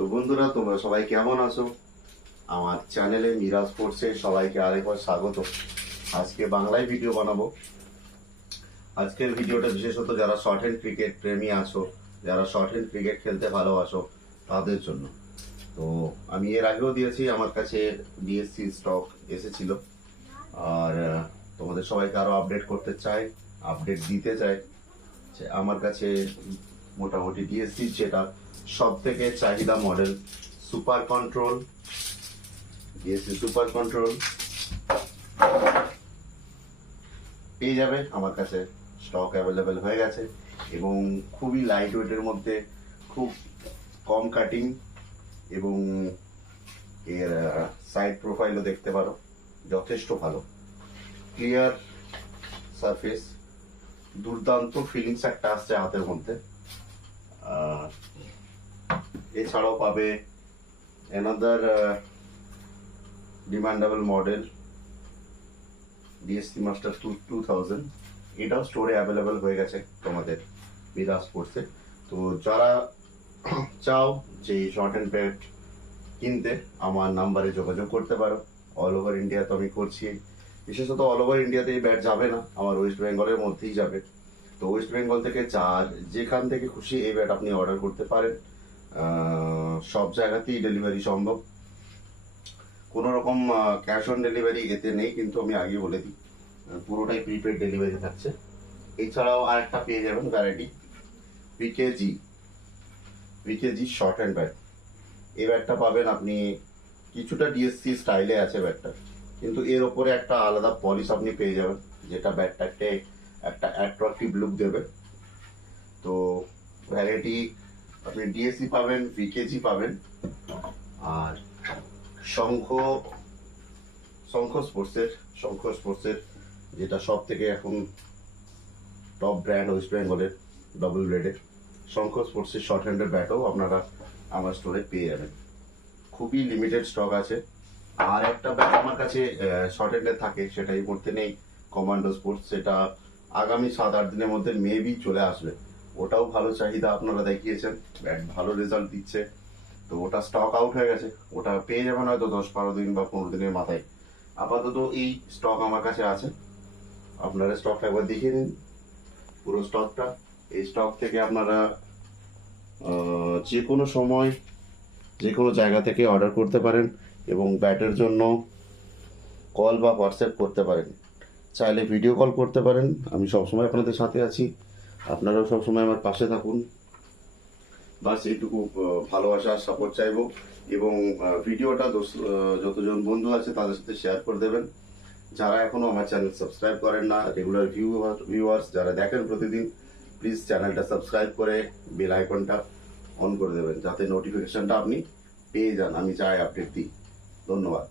তো বন্ধুরা, তোমরা সবাই কেমন আছো? আমার চ্যানেলে মিরাজ স্পোর্টসে সবাইকে আরেকবার স্বাগত। আজকে বাংলায় ভিডিও বানাবো। আজকের ভিডিওটা বিশেষত যারা শর্ট হ্যান্ড ক্রিকেট প্রেমী আছো, যারা শর্ট হ্যান্ড ক্রিকেট খেলতে ভালোবাসো, তাদের জন্য। তো আমি এর আগেও দিয়েছি, আমার কাছে ডিএসসি স্টক এসেছিল। আর তোমাদের সবাইকে আরও আপডেট করতে চাই আপডেট দিতে চাই। আমার কাছে মোটামুটি ডিএসসি যেটা সব থেকে চাহিদা model super control DSC super control পেয়ে যাবে আমার কাছে স্টক অ্যাভেলেবেল হয়ে গেছে এবং খুবই লাইট ওয়েটের মধ্যে খুব কম কাটিং এবং এর সাইড প্রোফাইলও দেখতে পারো, যথেষ্ট ভালো। ক্লিয়ার সারফেস দুর্দান্ত ফিলিংস একটা আসছে হাতের মধ্যে। এছাড়াও পাবে another demandable model DSC master two two thousand এটাও স্টোরে অ্যাভেলেবেল হয়ে গেছে তোমাদের বিরাজ স্পোর্টসে তো যারা চাও যে শর্ট অ্যান্ড প্যাড কিনতে, আমার নাম্বারে যোগাযোগ করতে পারো। অল ওভার ইন্ডিয়া তো আমি করছি। বিশেষত অল ওভার ইন্ডিয়াতে এই ব্যাট যাবে না। আমার ওয়েস্ট বেঙ্গলের মধ্যেই যাবে। তো ওয়েস্ট বেঙ্গল থেকে যার যেখান থেকে খুশি এই ব্যাট আপনি অর্ডার করতে পারেন। সব জায়গাতেই ডেলিভারি সম্ভব। কোনো রকম ক্যাশ অন ডেলিভারি এতে নেই, কিন্তু আমি আগে বলে দিই পুরোটাই প্রিপেড ডেলিভারি থাকছে। এছাড়াও আরেকটা পেয়ে যাবেন variety PKG PKG short hand bat এই ব্যাটটা পাবেন আপনি, কিছুটা ডিএসসি স্টাইলে আছে ব্যাটটা কিন্তু এর ওপরে একটা আলাদা পলিশ আপনি পেয়ে যাবেন, যেটা ব্যাটটাকে একটা অ্যাট্রাকটিভ লুক দেবে। তো ভ্যারাইটি আপনি ডিএসসি পাবেন ভিকেজি পাবেন। আর শঙ্খ শঙ্খ স্পোর্টসের শঙ্খ স্পোর্টসের যেটা সব থেকে এখন টপ ব্র্যান্ড ওয়েস্ট বেঙ্গলের ডবল রেডের শঙ্খ স্পোর্টসের শর্ট হ্যান্ডের ব্যাটও আপনারা আমার স্টোরে পেয়ে যাবেন। খুবই লিমিটেড স্টক আছে। আর একটা ব্যাট আমার কাছে শর্ট হ্যান্ডের থাকে, সেটা এই মুহূর্তে নেই। কমান্ডো স্পোর্টস সেটা আগামী সাত আট দিনের মধ্যে মেবি চলে আসবে। ওটাও ভালো চাহিদা আপনারা দেখিয়েছেন। ব্যাট ভালো রেজাল্ট দিচ্ছে। তো ওটা স্টক আউট হয়ে গেছে। ওটা পেয়ে যাবেন হয়তো দশ বারো দিন বা পনেরো দিনের মাথায়। আপাতত এই স্টক আমার কাছে আছে। আপনারা স্টকটা একবার দেখিয়ে নিন। পুরো স্টকটা এই স্টক থেকে আপনারা যে কোনো সময়, যে কোনো জায়গা থেকে অর্ডার করতে পারেন এবং ব্যাটের জন্য কল বা হোয়াটসঅ্যাপ করতে পারেন। চাইলে ভিডিও কল করতে পারেন। আমি সবসময় আপনাদের সাথে আছি। আপনারাও সবসময় আমার পাশে থাকুন। বাস এইটুকু ভালোবাসা সাপোর্ট চাইব এবং ভিডিওটা যতজন বন্ধু আছে তাদের সাথে শেয়ার করে দেবেন। যারা এখনও আমার চ্যানেল সাবস্ক্রাইব করেন না রেগুলার ভিউয়ার্স যারা দেখেন প্রতিদিন প্লিজ চ্যানেলটা সাবস্ক্রাইব করে বেল আইকনটা অন করে দেবেন। যাতে নোটিফিকেশনটা আপনি পেয়ে যান। আমি চাই আপডেট দিই। ধন্যবাদ।